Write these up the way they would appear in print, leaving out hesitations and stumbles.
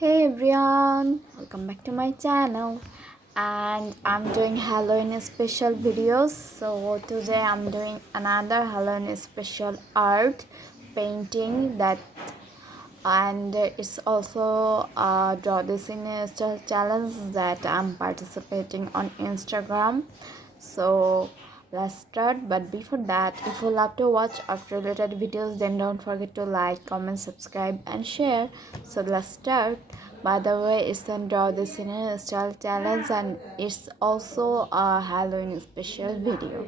Hey everyone, welcome back to my channel and I'm doing Halloween special videos. So today I'm doing another Halloween special art painting that and it's also a draw this in a challenge that I'm participating on Instagram. So let's start, but before that, if you love to watch art related videos, then don't forget to like, comment, subscribe and share. So let's start. By the way, it's a draw this in a style challenge and it's also a Halloween special video.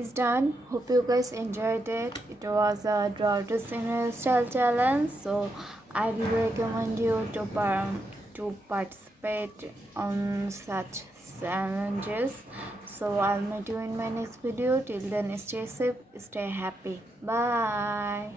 is done. Hope you guys enjoyed it. It was a draw to scenery style challenge, so I will recommend you to participate on such challenges. So I'll meet you in my next video. Till then, stay safe, stay happy. Bye.